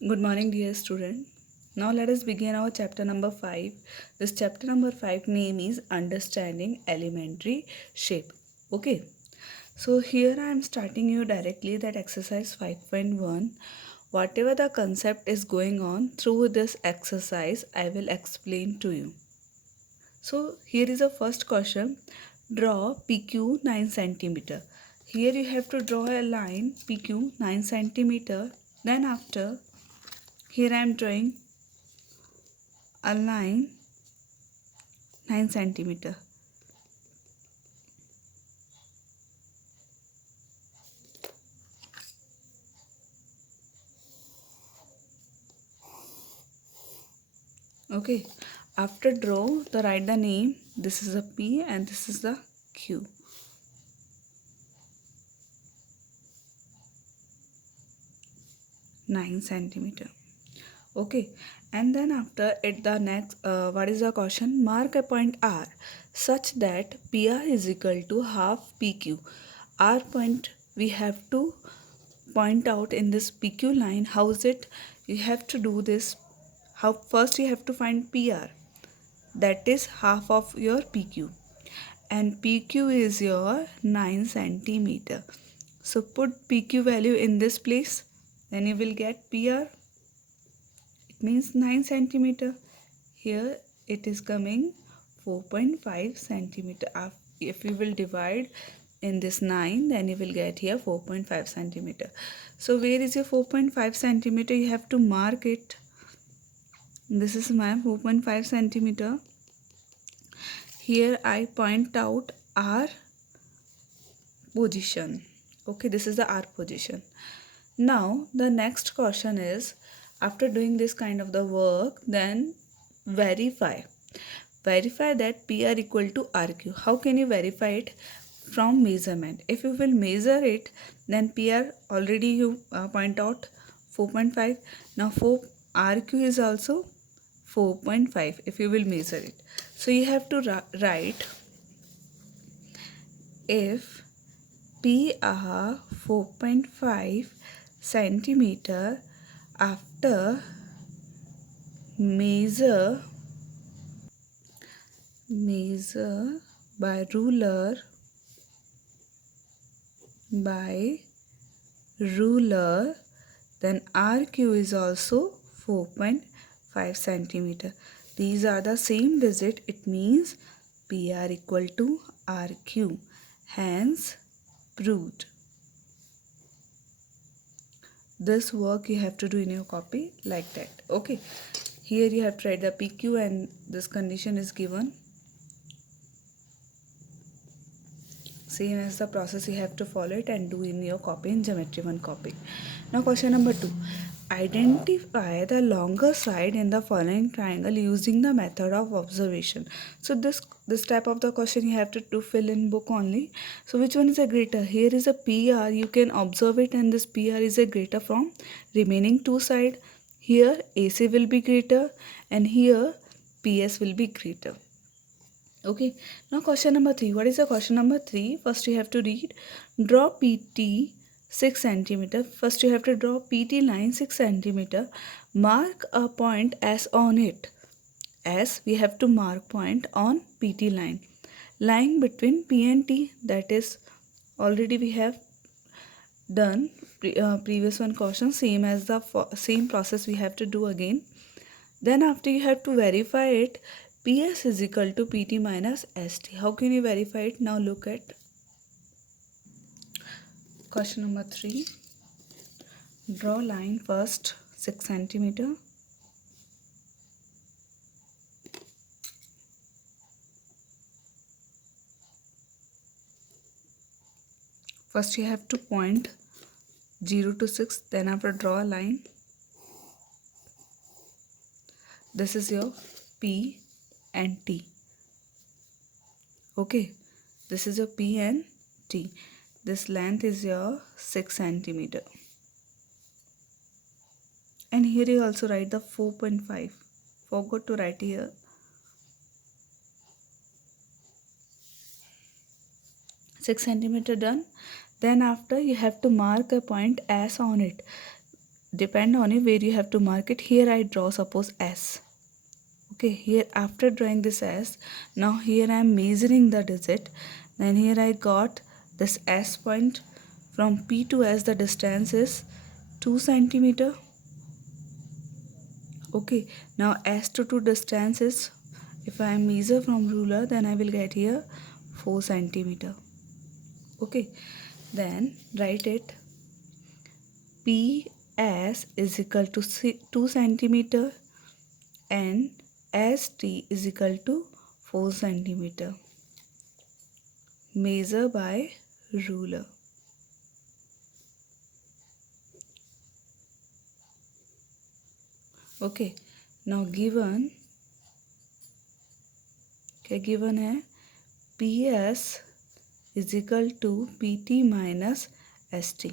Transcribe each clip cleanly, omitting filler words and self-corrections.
Good morning, dear student. Now let us begin our chapter number 5. This chapter number 5 name is Understanding Elementary Shape. Okay. So here I am starting you directly that exercise 5.1. Whatever the concept is going on through this exercise, I will explain to you. So here is the first question. Draw PQ 9 centimeter. Here you have to draw a line PQ 9 centimeter. Then after here I am drawing a line 9 centimeter. Okay, after draw the write the name. This is a P and this is the Q. Nine centimeter. Okay, and then after at the next what is the question? Mark a point R such that PR is equal to half PQ. R point we have to point out in this PQ line. How is it? You have to do this. How first you have to find PR, that is half of your PQ, and PQ is your 9 centimeter. So put PQ value in this place, then you will get PR. It means 9 centimeter. Here it is coming 4.5 centimeter. If you will divide in this 9, then you will get here 4.5 centimeter. So where is your 4.5 centimeter? You have to mark it. This is my 4.5 centimeter. Here I point out R position. Okay, this is the R position. Now the next question is, after doing this kind of the work, then verify that PR equal to RQ. How can you verify it? From measurement. If you will measure it, then PR already you point out 4.5. Now RQ is also 4.5 if you will measure it. So you have to write if PR 4.5 centimeter after measure by ruler then RQ is also 4.5 centimeter. These are the same digit. It means PR equal to RQ. Hence proved. This work you have to do in your copy like that. Okay. Here you have to write the PQ and this condition is given. Same as the process you have to follow it and do in your copy in geometry 1 copy. Now question number 2. Identify the longer side in the following triangle using the method of observation. So this type of the question you have to do fill in book only. So which one is a greater? Here is a PR. You can observe it and this PR is a greater from remaining two side. Here AC will be greater and here PS will be greater. Okay, now question number 3. What is the question number 3? First you have to read. Draw PT 6 centimeter. First you have to draw PT line 6 centimeter. Mark a point S on it. S, we have to mark point on PT line. Lying between P and T, that is already we have done previous one question, same as the same process we have to do again. Then after you have to verify it, PS is equal to PT minus ST. How can you verify it? Now look at question number 3. Draw line first 6 centimeter. First you have to point 0 to 6. Then after draw a line. This is your P and T. Okay, this is your P and T. This length is your 6 centimeter. And here you also write the 4.5. Forgot to write here. Six centimeter done. Then after you have to mark a point S on it. depend on it where you have to mark it. Here I draw suppose S. Okay, here after drawing this S, now here I am measuring the digit. Then here I got this S point. From P to S the distance is 2 centimeter. Okay, now S to 2 distance is, if I measure from ruler, then I will get here 4 centimeter. Okay, then write it. PS is equal to 2 centimeter and ST is equal to 4 centimeter. Measure by ruler. Okay, now given है PS is equal to PT minus ST.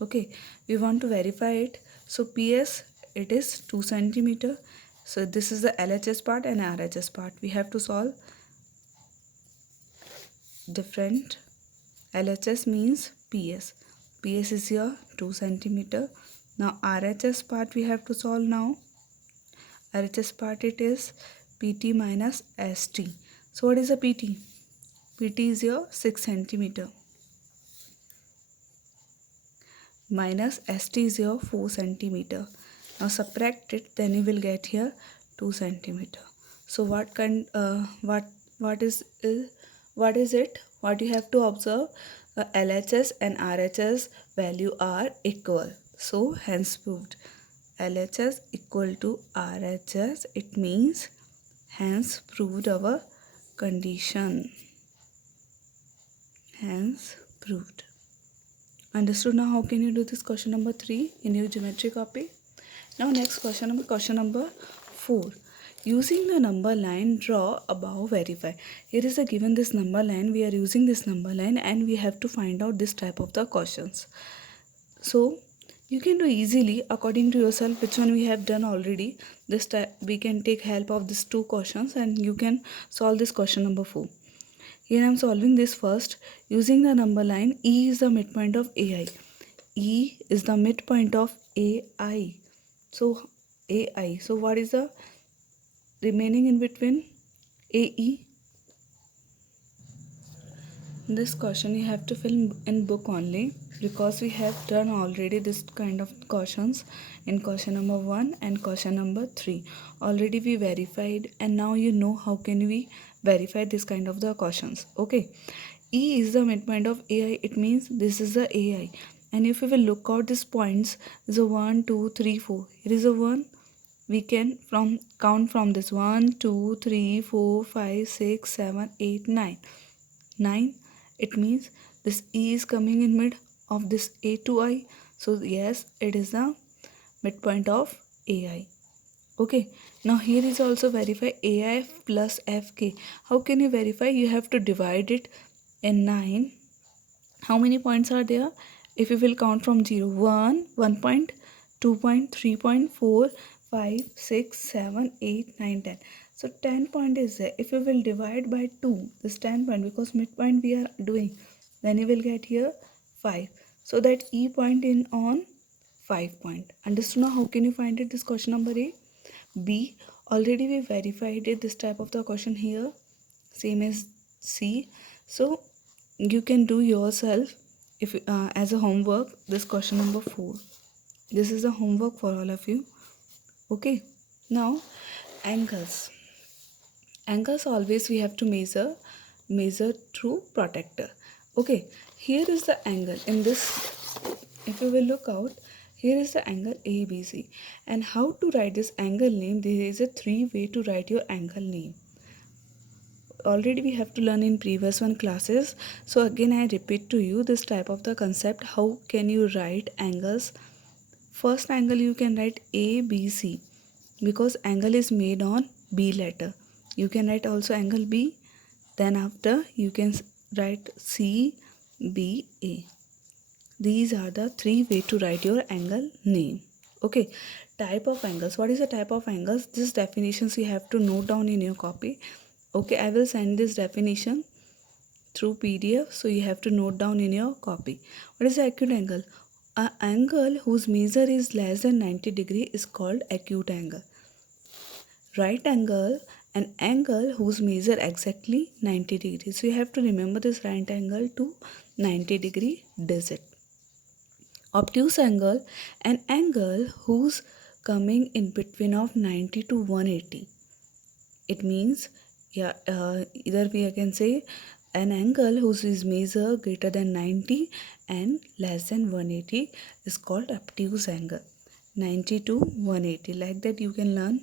Okay, we want to verify it. So PS, it is 2 centimeter. So this is the LHS part and RHS part. We have to solve different. LHS means PS. PS is here 2 centimeter. Now RHS part we have to solve now. RHS part it is PT minus ST. So what is a PT? PT is here 6 centimeter. Minus ST is here 4 centimeter. Now subtract it, then you will get here 2 centimeter. So what is it? What you have to observe? LHS and RHS value are equal. So hence proved. LHS equal to RHS. It means hence proved our condition. Hence proved. Understood now? How can you do this question number 3 in your geometry copy? Now next question number 4. Using the number line, draw above, verify. Here is a given this number line. We are using this number line and we have to find out this type of the questions. So you can do easily according to yourself which one we have done already. This type we can take help of these 2 questions and you can solve this question number 4. Here I am solving this first. Using the number line, E is the midpoint of AI. E is the midpoint of AI. So AI. So what is the remaining in between? AE. This question you have to fill in book only because we have done already this kind of questions in question number 1 and question number 3. Already we verified and now you know how can we verify this kind of the questions. Okay. E is the midpoint of AI. It means this is the AI. And if we will look out these points, is a 1, 2, 3, 4. Here is a 1. We can count from this 1, 2, 3, 4, 5, 6, 7, 8, 9. 9. It means this E is coming in mid of this A to I. So yes, it is the midpoint of AI. Okay. Now here is also verify AIF plus FK. How can you verify? You have to divide it in 9. How many points are there? If you will count from 0, 1, 1 point, 2 point, 3 point, 4, 5, 6, 7, 8, 9, 10. So 10 point is there. If you will divide by 2, this 10 point, because midpoint we are doing, then you will get here 5. So that E point in on 5 point. Understood now? How can you find it? This question number A. B. Already we verified it. This type of the question here. Same as C. So you can do yourself if as a homework this question number 4. This is a homework for all of you. Okay. Now angles. Angles always we have to measure through protractor. Okay. Here is the angle in this. If you will look out, here is the angle ABC. And how to write this angle name? There is a 3 way to write your angle name. Already we have to learn in previous one classes. So again I repeat to you this type of the concept. How can you write angles? First angle you can write ABC because angle is made on B letter. You can write also angle B. Then after you can write CBA. These are the 3 way to write your angle name. Okay. Type of angles. What is the type of angles? These definitions you have to note down in your copy. Okay, I will send this definition through PDF. So you have to note down in your copy. What is the acute angle? An angle whose measure is less than 90 degree is called acute angle. Right angle, an angle whose measure exactly 90 degrees. So you have to remember this right angle to 90 degree digit. Obtuse angle, an angle whose coming in between of 90 to 180. It means, either we can say an angle whose is measure greater than 90 and less than 180 is called obtuse angle. 90 to 180, like that you can learn.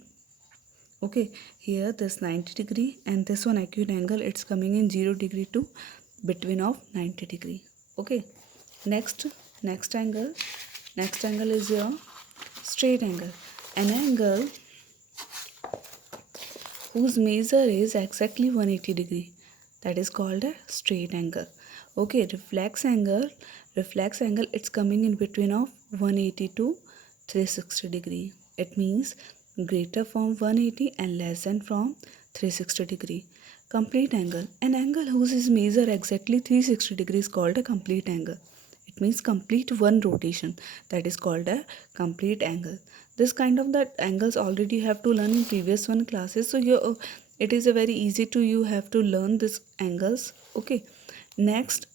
Okay, here this 90 degree and this one acute angle, it's coming in 0 degree to between of 90 degree. Okay, next angle, next angle is your straight angle. An angle whose measure is exactly 180 degree, that is called a straight angle. Okay, reflex angle, it's coming in between of 180 to 360 degree. It means greater from 180 and less than from 360 degree. Complete angle, an angle whose is measure exactly 360 degrees is called a complete angle. It means complete one rotation, that is called a complete angle. This kind of that angles already you have to learn in previous one classes, so you it is a very easy to you have to learn this angles. Okay, next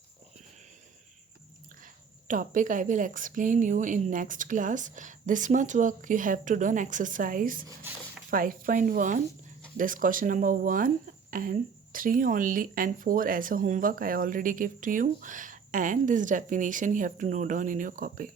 topic I will explain you in next class. This much work you have to done exercise 5.1, this question number 1 and 3 only, and 4 as a homework I already give to you, and this definition you have to note down in your copy.